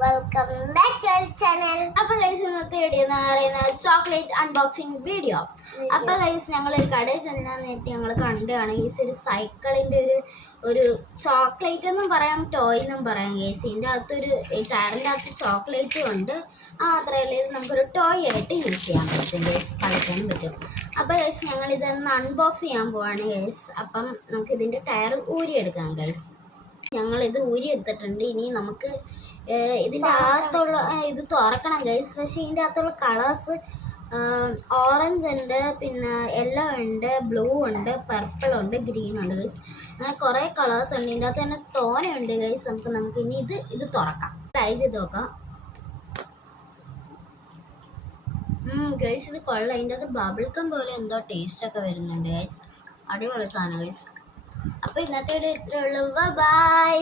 Welcome back to our channel. അപ്പോൾ guys ഇന്നത്തെ video എന്ന് പറയുന്നത് ചോക്ലേറ്റ് അൺബോക്സിങ് വീഡിയോ. അപ്പോൾ ഗൈസ് ഞങ്ങളൊരു കടയിൽ ചെന്നാൽ നേരത്തെ ഞങ്ങൾ കണ്ടതാണ് ഗൈസ് ഒരു സൈക്കിളിൻ്റെ ഒരു ചോക്ലേറ്റ് എന്നും പറയാം, ടോയ് എന്നും പറയാം ഗൈസ്. ഇതിൻ്റെ അകത്തൊരു ടയറിൻ്റെ അകത്ത് ചോക്ലേറ്റും ഉണ്ട്. മാത്രമല്ല ഇത് നമുക്കൊരു ടോയ് ആയിട്ട് യൂസ് ചെയ്യാൻ പറ്റും ഗൈസ്, കളിക്കാനും പറ്റും. അപ്പോൾ ഗൈസ് ഞങ്ങളിതൊന്ന് അൺബോക്സ് ചെയ്യാൻ പോവാണ് ഗൈസ്. അപ്പം നമുക്ക് ഇതിൻ്റെ ടയർ ഊരിയെടുക്കാം ഗൈസ്. ഞങ്ങളിത് ഊരിയെടുത്തിട്ടുണ്ട്. ഇനി നമുക്ക് ഇതിൻ്റെ അകത്തുള്ള ഇത് തുറക്കണം ഗൈസ്. പക്ഷേ ഇതിൻ്റെ അകത്തുള്ള കളേഴ്സ് ഓറഞ്ച് ഉണ്ട്, പിന്നെ യെല്ലോ ഉണ്ട്, ബ്ലൂ ഉണ്ട്, പർപ്പിൾ ഉണ്ട്, ഗ്രീൻ ഉണ്ട് ഗൈസ്. അങ്ങനെ കുറേ കളേഴ്സ് ഉണ്ട്. ഇതിൻ്റെ അകത്ത് തന്നെ തോനെയുണ്ട് ഗൈസ്. നമുക്ക് ഇനി ഇത് തുറക്കാം, ട്രൈ ചെയ്ത് നോക്കാം ഗൈസ്. ഇത് കൊള്ളാം. ഇതിൻ്റെ അകത്ത് ബബിൾക്കം പോലെ എന്തോ ടേസ്റ്റൊക്കെ വരുന്നുണ്ട് ഗൈസ്. അടിപൊളി സാധനം ഗൈസ്. അപ്പോൾ ഇന്നത്തെ വീഡിയോ ഇത്രയേ ഉള്ളൂ. ബൈ.